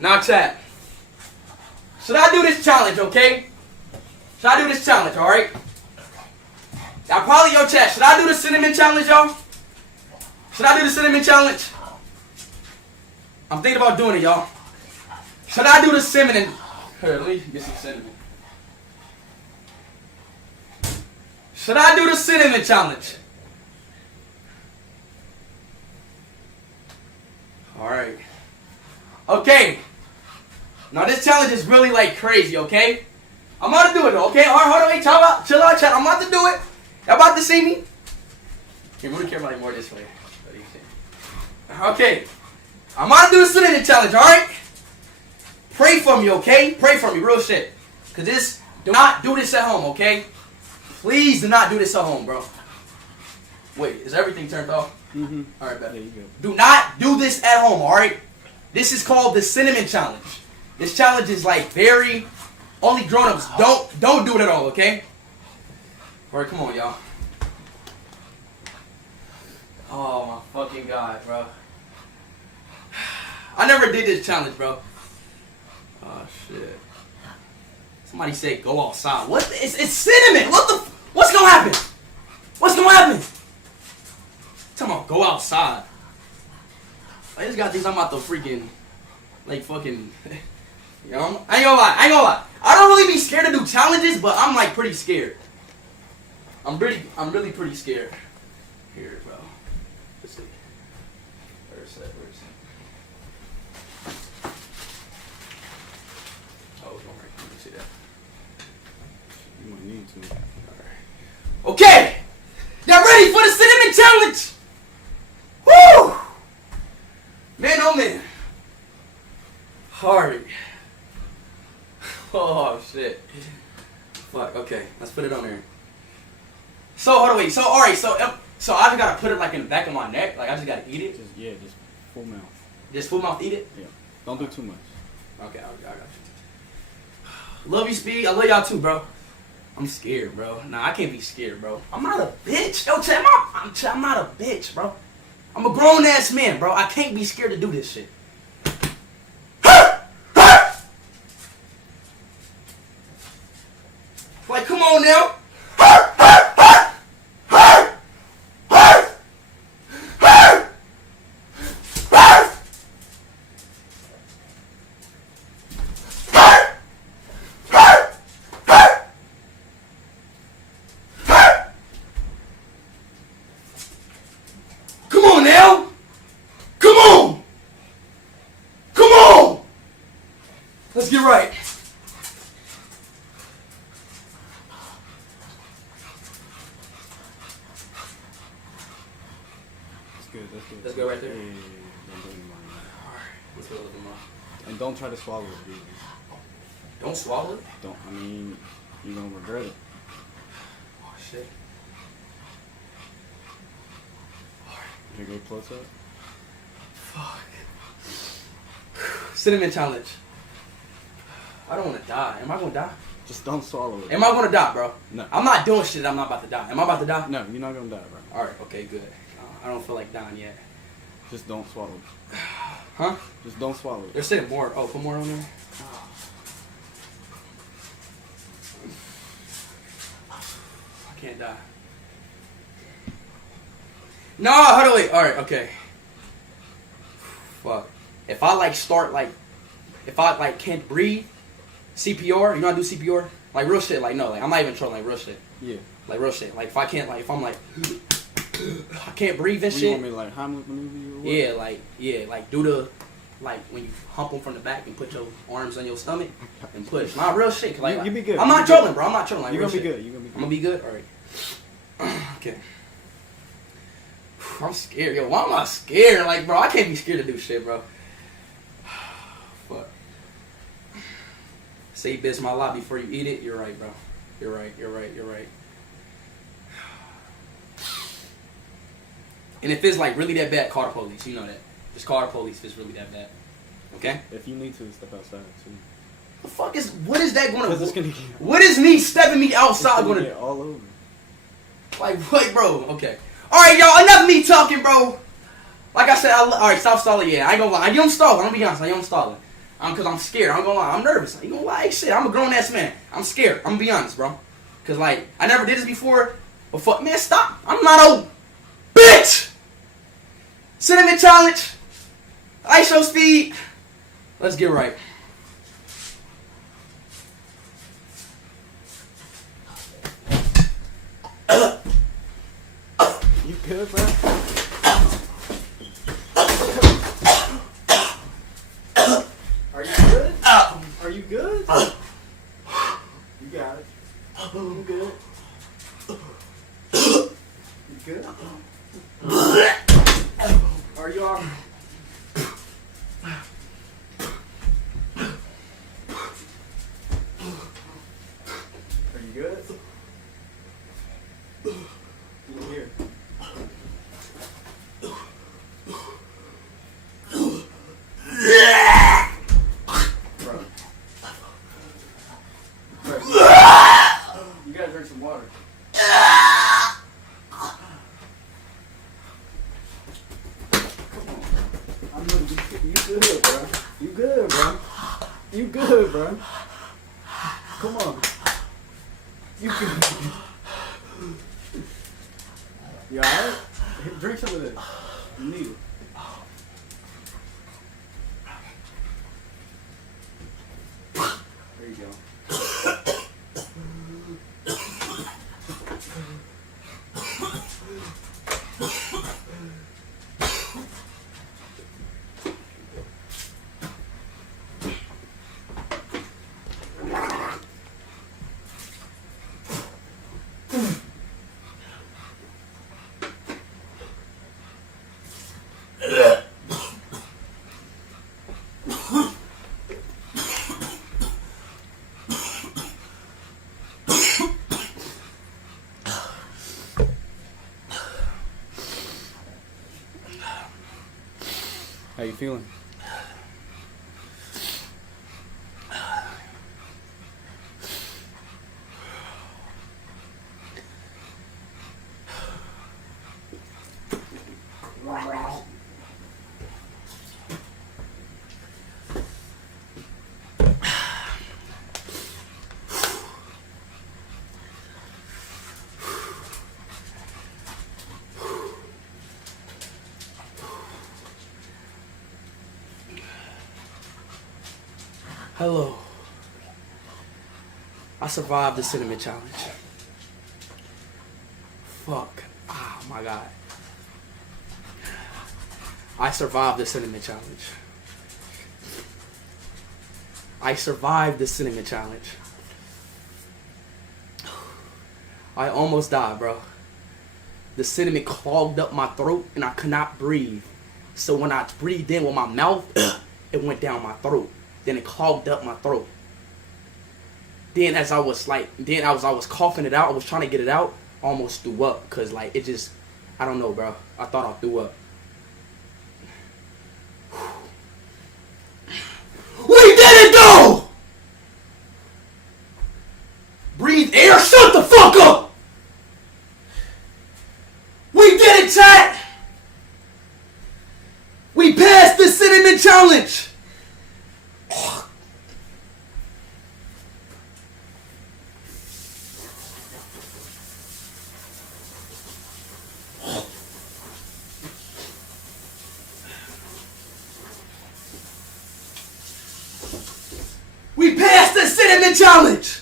Now chat. Should I do this challenge, okay? Should I do this challenge, alright? Y'all probably your chat. Should I do the cinnamon challenge, y'all? Should I do the cinnamon challenge? I'm thinking about doing it, y'all. Should I do the cinnamon? Here, let me get some cinnamon. Should I do the cinnamon challenge? Alright. Okay. Now this challenge is really like crazy, okay? I'm about to do it though, okay? Hold on, wait, chill out, chat. I'm about to do it. Y'all about to see me? Here, move the camera like more this way. Okay. I'm about to do the cinnamon challenge, alright? Pray for me, okay? Pray for me, real shit. Cause do not do this at home, okay? Please do not do this at home, bro. Wait, is everything turned off? Mm-hmm. Alright, better. There you go. Do not do this at home, alright? This is called the cinnamon challenge. This challenge is like only grown-ups don't do it at all, okay? Alright, come on, y'all. Oh my fucking god, bro. I never did this challenge, bro. Oh shit. Somebody said go outside. What? It's cinnamon. What's gonna happen? What's gonna happen? Talking about go outside. I just got these. I'm about to freaking like fucking. You know, I ain't gonna lie. I don't really be scared to do challenges, but I'm like pretty scared. I'm really pretty scared. Here, bro. Let's see. Where's that? Oh, it's alright. You can see that. You might need to. Alright. Okay! Y'all ready for the cinnamon challenge? Woo! Man, oh man. Hard. Oh shit. Fuck, okay. Let's put it on there. So, hold on, wait. So, alright, so I just gotta put it like in the back of my neck? Like, I just gotta eat it? Just full mouth. Just full mouth eat it? Yeah. Don't do too much. Okay, I got you. Love you, Speed. I love y'all too, bro. I'm scared, bro. Nah, I can't be scared, bro. I'm not a bitch. Yo, chat, I'm not a bitch, bro. I'm a grown-ass man, bro. I can't be scared to do this shit. Like, come on now. Come on now. Come on. Come on. Let's get right. That's good. Let's go right there. Yeah. Don't do any more. Alright, let's go a little more. And don't try to swallow it, dude. Don't swallow it? I mean, you're gonna regret it. Oh shit. Here, go close up. Fuck. Cinnamon challenge. I don't want to die. Am I going to die? Just don't swallow it. Am I going to die, bro? No. I'm not doing shit. I'm not about to die. Am I about to die? No, you're not gonna die, bro. Alright, okay, good. I don't feel like dying yet. Just don't swallow it. Huh? Just don't swallow it. They're saying more. Oh, put more on there? I can't die. No, hold on, wait. Alright, okay. Fuck. If I can't breathe, CPR, you know how to do CPR? Like real shit, like no, like I'm not even trolling, like real shit. Yeah. Like real shit. Like if I can't, like if I'm like, I can't breathe and You shit. want me to, like Heimlich maneuver you or what? Yeah, like do the, like when you hump them from the back and put your arms on your stomach and push. Not real shit. Like, you be good. I'm not trolling, bro. I'm not trolling. Like, You're real gonna be shit. good. You're gonna be good. I'm gonna be good. All right. Okay. I'm scared. Yo, why am I scared? Like, bro, I can't be scared to do shit, bro. Fuck. Say Bismillah before you eat it. You're right, bro. You're right. And if it's like really that bad, call the police. You know that. Just call the police if it's really that bad. Okay? If you need to, step outside too. The fuck is, what is that going to... What is me stepping me outside going to... get all over. Like, what, bro? Okay. Alright, y'all, enough me talking, bro. Like I said, alright, stop stalling. Yeah, I ain't gonna lie. I am stalling. I'm gonna be honest. I am stalling. Cause I'm scared. I'm gonna lie. I'm nervous. I ain't gonna lie. Shit, I'm a grown ass man. I'm scared. I'm gonna be honest, bro. Cause like I never did this before. But fuck, man, stop. I'm not old, bitch. Cinnamon challenge. Ishowspeed. Let's get right. You good, bro? Are you good? Are you good? You got it. You good? You good? Are you all right? Are you good? Here. Bro. You gotta drink some water. I know you good, bro. You good, bro. You good, bro. Come on. You good. You alright? Drink some of this. You need it. There you go. How you feeling? Hello. I survived the cinnamon challenge. Fuck. Oh my god. I survived the cinnamon challenge. I survived the cinnamon challenge. I almost died, bro. The cinnamon clogged up my throat and I could not breathe. So when I breathed in with my mouth, it went down my throat. Then it clogged up my throat. Then as I was coughing it out, I was trying to get it out, I almost threw up. Cause like it just, I don't know, bro. I thought I threw up. We did it though! Breathe air, shut the fuck up! We did it, chat! We passed the cinnamon challenge! We passed the cinnamon challenge!